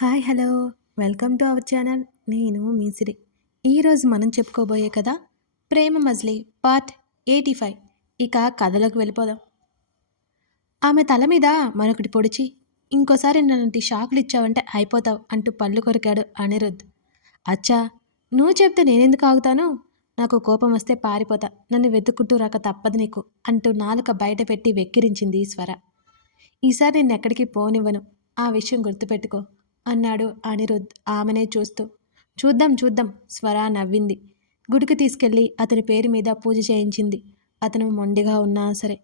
Hi hello. Welcome to our channel. నేను మీ సిరి. ఈరోజు మనం చెప్పుకోబోయే కథ Prema Majili part eighty five. ఇక కథలోకి వెళ్ళిపోదాం. ఆమె తల మీద మరొకటి పొడిచి ఇంకోసారి నన్ను షాకులు ఇచ్చావంటే అయిపోతావు అంటూ పళ్ళు కొరికాడు అనిరుద్ధ్ అచ్చా నువ్వు చెప్తే నేనెందుకు ఆగుతాను? నాకు కోపం వస్తే పారిపోతా. నన్ను వెతుక్కుంటూ రాక తప్పదు నీకు అంటూ నాలుక బయట పెట్టి వెక్కిరించింది స్వర ఈసారి నేను ఎక్కడికి పోనివ్వను. ఆ విషయం గుర్తుపెట్టుకో. అన్నాడు అనిరుద్ ఆమెనే చూస్తూ. చూద్దాం చూద్దాం స్వర నవ్వింది. గుడికి తీసుకెళ్ళి అతని పేరు మీద పూజ చేయించింది. అతను మొండిగా ఉన్నా సరే.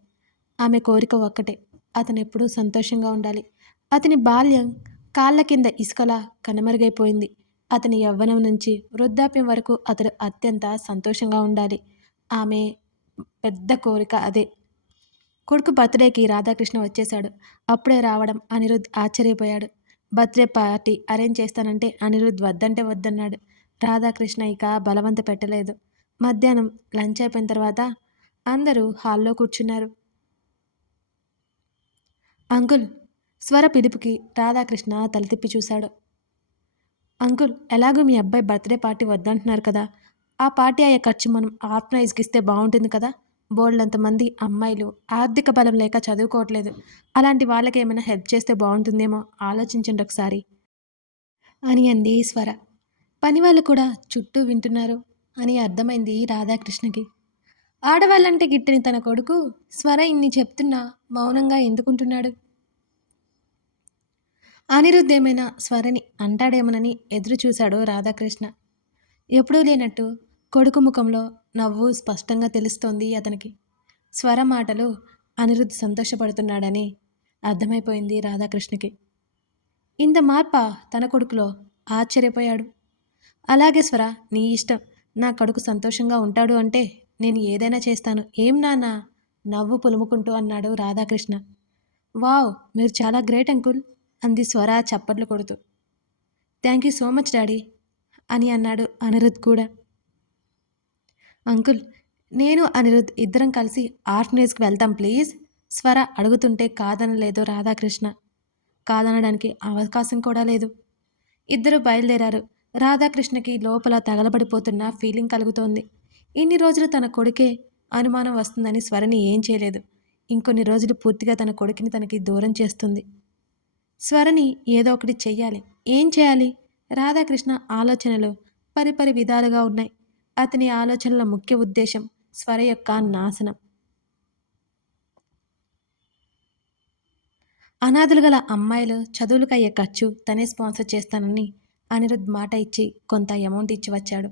ఆమె కోరిక ఒక్కటే. అతను ఎప్పుడూ సంతోషంగా ఉండాలి. అతని బాల్యం కాళ్ళ కింద ఇసుకలా కనుమరుగైపోయింది. అతని యవ్వనం నుంచి వృద్ధాప్యం వరకు అతడు అత్యంత సంతోషంగా ఉండాలి. ఆమె పెద్ద కోరిక అదే. కొడుకు బర్త్డేకి రాధాకృష్ణ వచ్చేశాడు. అప్పుడే రావడం అనిరుద్ ఆశ్చర్యపోయాడు. బర్త్డే పార్టీ అరేంజ్ చేస్తానంటే అనిరుద్ధ్ వద్దంటే వద్దన్నాడు. రాధాకృష్ణ ఇక బలవంత పెట్టలేదు. మధ్యాహ్నం లంచ్ అయిపోయిన తర్వాత అందరూ హాల్లో కూర్చున్నారు. అంకుల్ స్వర పిలుపుకి రాధాకృష్ణ తలతిప్పి చూశాడు. అంకుల్ ఎలాగో మీ అబ్బాయి బర్త్డే పార్టీ వద్దంటున్నారు కదా. ఆ పార్టీ అయ్యే ఖర్చు మనం ఆర్గనైజ్కి ఇస్తే బాగుంటుంది కదా? బోల్డంతమంది అమ్మాయిలు ఆర్థిక బలం లేక చదువుకోవట్లేదు. అలాంటి వాళ్ళకి ఏమైనా హెల్ప్ చేస్తే బాగుంటుందేమో ఆలోచించండి ఒకసారి. అని అంది స్వర పని వాళ్ళు కూడా చుట్టూ వింటున్నారు అని అర్థమైంది రాధాకృష్ణకి. ఆడవాళ్ళంటే గిట్టని తన కొడుకు స్వర ఇన్ని చెప్తున్నా మౌనంగా ఎందుకుంటున్నాడు? అనిరుద్ధ్ ఏమైనా స్వరని అంటాడేమోనని ఎదురు చూశాడు రాధాకృష్ణ. ఎప్పుడూ లేనట్టు కొడుకు ముఖంలో నవ్వు స్పష్టంగా తెలుస్తోంది అతనికి. స్వర మాటలు అనిరుద్ధ్ సంతోషపడుతున్నాడని అర్థమైపోయింది రాధాకృష్ణకి. ఇంత మార్ప తన కొడుకులో? ఆశ్చర్యపోయాడు. అలాగే స్వర నీ ఇష్టం. నా కొడుకు సంతోషంగా ఉంటాడు అంటే నేను ఏదైనా చేస్తాను. ఏం నాన్న? నవ్వు పులుముకుంటూ అన్నాడు రాధాకృష్ణ. వావ్ మీరు చాలా గ్రేట్ అంకుల్ అంది స్వర చప్పట్లు కొడుతూ. Thank you so much daddy అని అన్నాడు అనిరుద్ కూడా. అంకుల్ నేను అనిరుద్ ఇద్దరం కలిసి ఆర్ఫనేజ్కి వెళ్తాం ప్లీజ్? స్వర అడుగుతుంటే కాదనలేదు రాధాకృష్ణ. కాదనడానికి అవకాశం కూడా లేదు. ఇద్దరు బయలుదేరారు. రాధాకృష్ణకి లోపల తగలబడిపోతున్న ఫీలింగ్ కలుగుతోంది. ఇన్ని రోజులు తన కొడుకే అనుమానం వస్తుందని స్వరని ఏం చేయలేదు. ఇంకొన్ని రోజులు పూర్తిగా తన కొడుకుని తనకి దూరం చేస్తుంది. స్వరని ఏదో ఒకటి చెయ్యాలి. ఏం చేయాలి? రాధాకృష్ణ ఆలోచనలు పరిపరి విధాలుగా ఉన్నాయి. అతని ఆలోచనల ముఖ్య ఉద్దేశం స్వర యొక్క నాశనం. అనాథులు గల అమ్మాయిలు చదువులకు అయ్యే ఖర్చు తనే స్పాన్సర్ చేస్తానని అనిరుద్ మాట ఇచ్చి కొంత అమౌంట్ ఇచ్చి వచ్చాడు.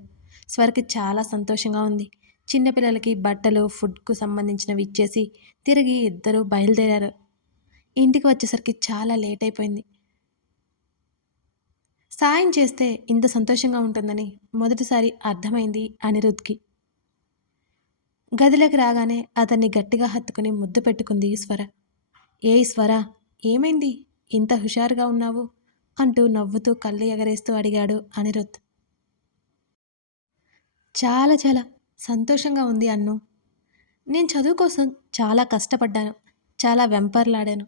స్వరకి చాలా సంతోషంగా ఉంది. చిన్నపిల్లలకి బట్టలు ఫుడ్కు సంబంధించినవి ఇచ్చేసి తిరిగి ఇద్దరు బయలుదేరారు. ఇంటికి వచ్చేసరికి చాలా లేట్ అయిపోయింది. సాయం చేస్తే ఇంత సంతోషంగా ఉంటుందని మొదటిసారి అర్థమైంది అనిరుద్ధ్కి. గదిలోకి రాగానే అతన్ని గట్టిగా హత్తుకుని ముద్దు పెట్టుకుంది స్వర ఏ స్వర ఏమైంది? ఇంత హుషారుగా ఉన్నావు? అంటూ నవ్వుతూ కళ్ళు ఎగరేస్తూ అడిగాడు అనిరుద్ చాలా చాలా సంతోషంగా ఉంది అన్ను. నేను చదువు కోసం చాలా కష్టపడ్డాను. చాలా వెంపర్లాడాను.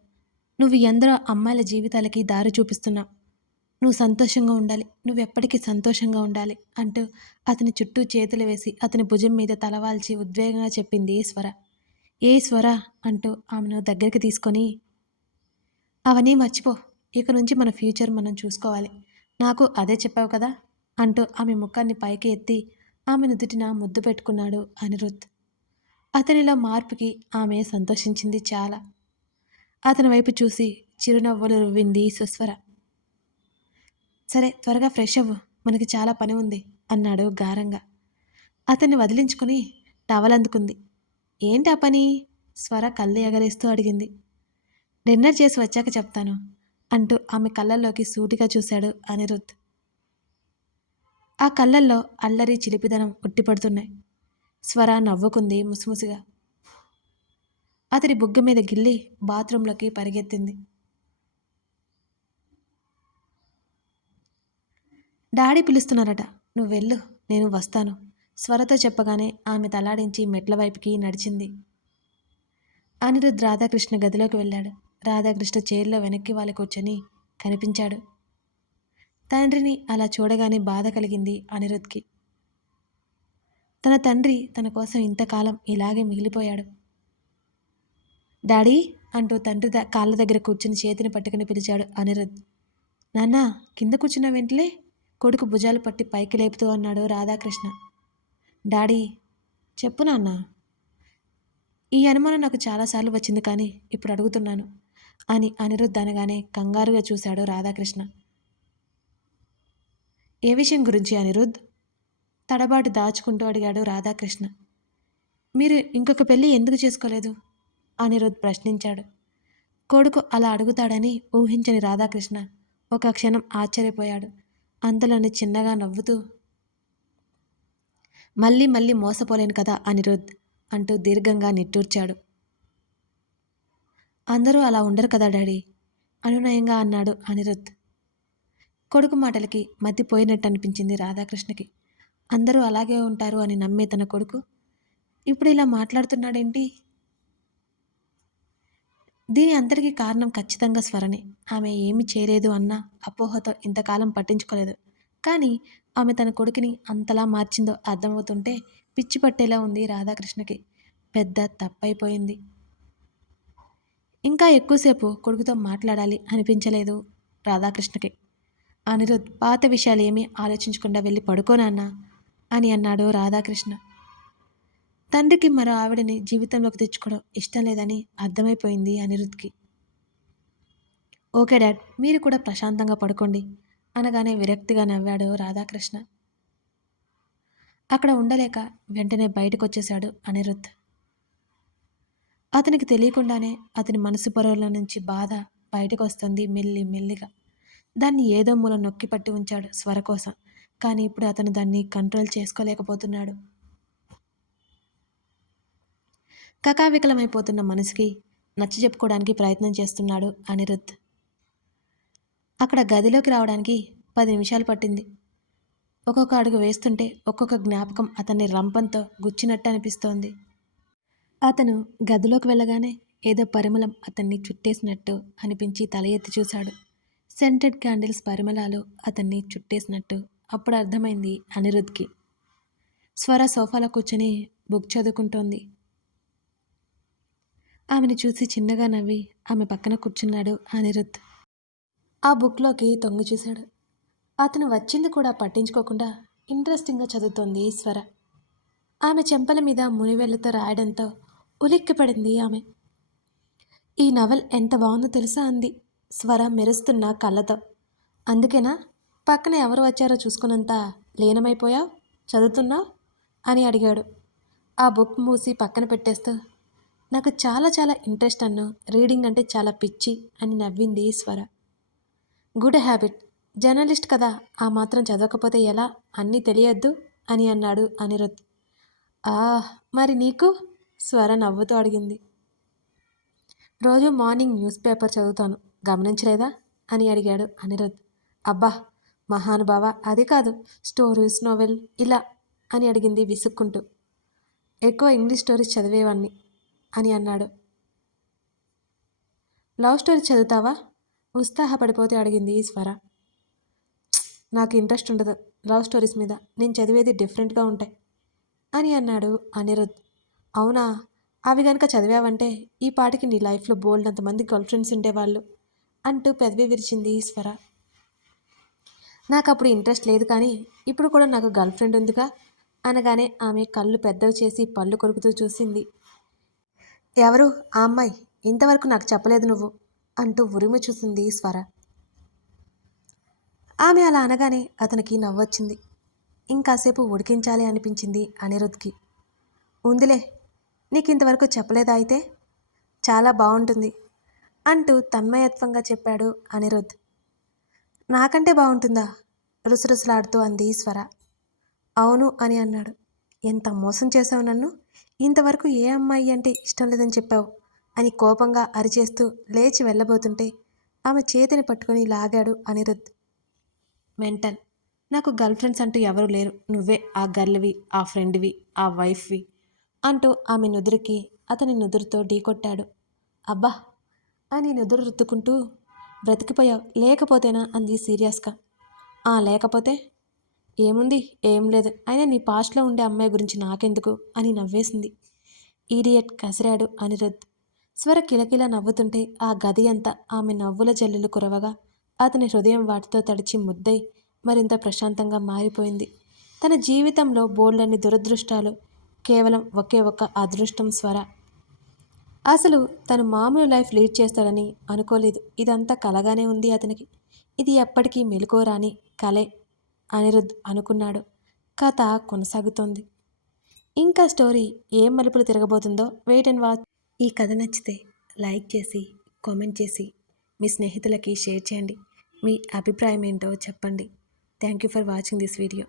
నువ్వు ఎందరో అమ్మాయిల జీవితాలకి దారి చూపిస్తున్నావు. నువ్వు సంతోషంగా ఉండాలి. నువ్వు ఎప్పటికీ సంతోషంగా ఉండాలి అంటూ అతని చుట్టూ చేతులు వేసి అతని భుజం మీద తలవాల్చి ఉద్వేగంగా చెప్పింది స్వర. ఏ స్వర? అంటూ ఆమెను దగ్గరికి తీసుకొని అవన్నీ మర్చిపో. ఇక నుంచి మన ఫ్యూచర్ మనం చూసుకోవాలి. నాకు అదే చెప్పావు కదా? అంటూ ఆమె ముఖాన్ని పైకి ఎత్తి ఆమె నుదుటిన ముద్దు పెట్టుకున్నాడు అనిరుద్ అతనిలో మార్పుకి ఆమె సంతోషించింది చాలా. అతని వైపు చూసి చిరునవ్వులు రువ్వింది సుస్వర. సరే త్వరగా ఫ్రెష్ అవ్వు. మనకి చాలా పని ఉంది అన్నాడు గారంగా. అతన్ని వదిలించుకుని టవల్ అందుకుంది. ఏంటి ఆ పని? స్వర కళ్ళు ఎగరేస్తూ అడిగింది. డిన్నర్ చేసి వచ్చాక చెప్తాను అంటూ ఆమె కళ్ళల్లోకి సూటిగా చూశాడు అనిరుద్. ఆ కళ్ళల్లో అల్లరి చిలిపిదనం ఉట్టిపడుతున్నాయి. స్వర నవ్వుకుంది ముసిముసిగా. అతడి బుగ్గ మీద గిల్లి బాత్రూంలోకి పరిగెత్తింది. డాడీ పిలుస్తున్నారట. నువ్వు వెళ్ళు నేను వస్తాను. స్వరతో చెప్పగానే ఆమె తలాడించి మెట్ల వైపుకి నడిచింది. అనిరుద్ రాధాకృష్ణ గదిలోకి వెళ్ళాడు. రాధాకృష్ణ చైర్లో వెనక్కి వాళ్ళు కూర్చొని కనిపించాడు. తండ్రిని అలా చూడగానే బాధ కలిగింది అనిరుద్ధ్కి తన తండ్రి తన కోసం ఇంతకాలం ఇలాగే మిగిలిపోయాడు. డాడీ అంటూ తండ్రి కాళ్ళ దగ్గర కూర్చుని చేతిని పట్టుకుని పిలిచాడు అనిరుద్. నాన్న కింద కూర్చున్న వెంటలే కొడుకు భుజాలు పట్టి పైకి లేపుతూ అన్నాడు రాధాకృష్ణ. డాడీ చెప్పు నాన్న. ఈ అనుమానం నాకు చాలాసార్లు వచ్చింది కానీ ఇప్పుడు అడుగుతున్నాను అని అనిరుద్ధ్ అనగానే కంగారుగా చూశాడు రాధాకృష్ణ. ఏ విషయం గురించి అనిరుద్ధ్? తడబాటు దాచుకుంటూ అడిగాడు రాధాకృష్ణ. మీరు ఇంకొక పెళ్ళి ఎందుకు చేసుకోలేదు? అనిరుద్ధ్ ప్రశ్నించాడు. కొడుకు అలా అడుగుతాడని ఊహించని రాధాకృష్ణ ఒక క్షణం ఆశ్చర్యపోయాడు. అందులోని చిన్నగా నవ్వుతూ మళ్ళీ మళ్ళీ మోసపోలేను కదా అనిరుద్ అంటూ దీర్ఘంగా నిట్టూర్చాడు. అందరూ అలా ఉండరు కదా డాడీ అనునయంగా అన్నాడు అనిరుద్ కొడుకు మాటలకి మతిపోయినట్టు అనిపించింది రాధాకృష్ణకి. అందరూ అలాగే ఉంటారు అని నమ్మే తన కొడుకు ఇప్పుడు ఇలా మాట్లాడుతున్నాడేంటి? దీని అంతటికీ కారణం ఖచ్చితంగా స్వరణే. ఆమె ఏమి చేయలేదు అన్న అపోహతో ఇంతకాలం పట్టించుకోలేదు. కానీ ఆమె తన కొడుకుని అంతలా మార్చిందో అర్థమవుతుంటే పిచ్చి పట్టేలా ఉంది రాధాకృష్ణకి. పెద్ద తప్పైపోయింది. ఇంకా ఎక్కువసేపు కొడుకుతో మాట్లాడాలి అనిపించలేదు రాధాకృష్ణకి. అనిరుద్ పాత విషయాలు ఏమీ ఆలోచించకుండా వెళ్ళి పడుకోనాన్నా అని అన్నాడు రాధాకృష్ణ. తండ్రికి మరో ఆవిడని జీవితంలోకి తెచ్చుకోవడం ఇష్టం లేదని అర్థమైపోయింది అనిరుద్ధ్కి. ఓకే డాడ్ మీరు కూడా ప్రశాంతంగా పడుకోండి అనగానే విరక్తిగా నవ్వాడు రాధాకృష్ణ. అక్కడ ఉండలేక వెంటనే బయటకు వచ్చేశాడు అనిరుద్ధ్. అతనికి తెలియకుండానే అతని మనసు పొరల నుంచి బాధ బయటకు వస్తుంది మెల్లి మెల్లిగా. దాన్ని ఏదో మూల నొక్కి పట్టి ఉంచాడు స్వర కోసం కానీ ఇప్పుడు అతను దాన్ని కంట్రోల్ చేసుకోలేకపోతున్నాడు. కకావికలమైపోతున్న మనసుకి నచ్చ చెప్పుకోవడానికి ప్రయత్నం చేస్తున్నాడు అనిరుద్ధ్. అక్కడ గదిలోకి రావడానికి పది నిమిషాలు పట్టింది. ఒక్కొక్క అడుగు వేస్తుంటే ఒక్కొక్క జ్ఞాపకం అతన్ని రంపంతో గుచ్చినట్టు అనిపిస్తోంది. అతను గదిలోకి వెళ్ళగానే ఏదో పరిమళం అతన్ని చుట్టేసినట్టు అనిపించి తల ఎత్తి చూశాడు. సెంటెడ్ క్యాండిల్స్ పరిమళాలు అతన్ని చుట్టేసినట్టు. అప్పుడు అర్థమైంది అనిరుద్ధ్కి. స్వర సోఫాలో కూర్చొని బుక్ చదువుకుంటోంది. ఆమెను చూసి చిన్నగా నవ్వి ఆమె పక్కన కూర్చున్నాడు అనిరుద్ధ్. ఆ బుక్లోకి తొంగి చూశాడు. అతను వచ్చింది కూడా పట్టించుకోకుండా ఇంట్రెస్టింగ్గా చదువుతోంది స్వర ఆమె చెంపల మీద మునివేళ్ళతో రాయడంతో ఉలిక్కిపడింది ఆమె. ఈ నవల్ ఎంత బాగుందో తెలుసా అంది. స్వర మెరుస్తున్న కళ్ళతో. అందుకేనా? పక్కన ఎవరు వచ్చారో చూసుకున్నంత లీనమైపోయావు? చదువుతున్నావు? అని అడిగాడు. ఆ బుక్ మూసి పక్కన పెట్టేస్తూ నాకు చాలా చాలా ఇంట్రెస్ట్ అన్ను. రీడింగ్ అంటే చాలా పిచ్చి అని నవ్వింది స్వర గుడ్ హ్యాబిట్ జర్నలిస్ట్ కదా ఆ మాత్రం చదవకపోతే ఎలా? అన్నీ తెలియద్దు అని అన్నాడు అనిరుద్. ఆ మరి నీకు? స్వర నవ్వుతూ అడిగింది. రోజు మార్నింగ్ న్యూస్ పేపర్ చదువుతాను. గమనించలేదా? అని అడిగాడు అనిరుద్. అబ్బా మహానుభావ అది కాదు. స్టోరీస్ నోవెల్ ఇలా అని అడిగింది విసుక్కుంటూ. ఎక్కువ ఇంగ్లీష్ స్టోరీస్ చదివేవాడిని అని అన్నాడు. లవ్ స్టోరీ చదువుతావా? ఉత్సాహపడిపోతే అడిగింది ఈశ్వర నాకు ఇంట్రెస్ట్ ఉండదు లవ్ స్టోరీస్ మీద. నేను చదివేది డిఫరెంట్గా ఉంటాయి అని అన్నాడు అనిరుద్. అవునా? అవి గనక చదివావంటే ఈ పాటికి నీ లైఫ్లో బోల్డ్ మంది గర్ల్ ఫ్రెండ్స్ ఉండేవాళ్ళు అంటూ పెదవి విరిచింది ఈశ్వర నాకు అప్పుడు ఇంట్రెస్ట్ లేదు కానీ ఇప్పుడు కూడా నాకు గర్ల్ ఫ్రెండ్ ఉందిగా అనగానే ఆమె కళ్ళు పెద్దవి చేసి పళ్ళు కొరుకుతూ చూసింది. ఎవరు? ఆ అమ్మాయి? ఇంతవరకు నాకు చెప్పలేదు నువ్వు అంటూ ఉరిమి చూసింది స్వర. ఆమె అలా అనగానే అతనికి నవ్వొచ్చింది. ఇంకాసేపు ఉడికించాలి అనిపించింది అనిరుద్ధ్కి. ఉందిలే నీకు ఇంతవరకు చెప్పలేదా అయితే? చాలా బాగుంటుంది అంటూ తన్మయత్వంగా చెప్పాడు అనిరుద్ నాకంటే బాగుంటుందా రుసరుసలాడుతూ అంది స్వర. అవును అని అన్నాడు. ఎంత మోసం చేసావు నన్ను? ఇంతవరకు ఏ అమ్మాయి అంటే ఇష్టం లేదని చెప్పావు? అని కోపంగా అరిచేస్తూ లేచి వెళ్ళబోతుంటే ఆమె చేతిని పట్టుకొని లాగాడు అనిరుద్. మెంటల్ నాకు గర్ల్ ఫ్రెండ్స్ అంటూ ఎవరూ లేరు. నువ్వే ఆ గర్ల్వి ఆ ఫ్రెండ్వి ఆ వైఫ్వి అంటూ ఆమె నుదురికి అతని నుదురుతో ఢీకొట్టాడు అబ్బా! అని నుదురు రుద్దుకుంటూ బ్రతికిపోయావు లేకపోతేనా అంది సీరియస్గా. ఆ లేకపోతే ఏముంది? ఏం లేదు. అయినా నీ పాస్ట్లో ఉండే అమ్మాయి గురించి నాకెందుకు? అని నవ్వేసింది. ఈడియట్ కసిరాడు అనిరుద్. స్వర కిలకిల నవ్వుతుంటే ఆ గది అంతా ఆమె నవ్వుల జల్లులు కురవగా అతని హృదయం వాటితో తడిచి ముద్దై మరింత ప్రశాంతంగా మారిపోయింది. తన జీవితంలో బోల్డని దురదృష్టాలు కేవలం ఒకే ఒక్క అదృష్టం స్వర. అసలు తను మామూలు లైఫ్ లీడ్ చేస్తాడని అనుకోలేదు. ఇదంతా కలగానే ఉంది అతనికి. ఇది ఎప్పటికీ మెలుకోరాని కలే. అనిరుద్ అనుకున్నాడు. కథ కొనసాగుతోంది. ఇంకా స్టోరీ ఏం మలుపులు తిరగబోతుందో వెయిట్ అండ్ వాచ్. ఈ కథ నచ్చితే లైక్ చేసి కామెంట్ చేసి మీ స్నేహితులకి షేర్ చేయండి. మీ అభిప్రాయం ఏంటో చెప్పండి. Thank you for watching this video.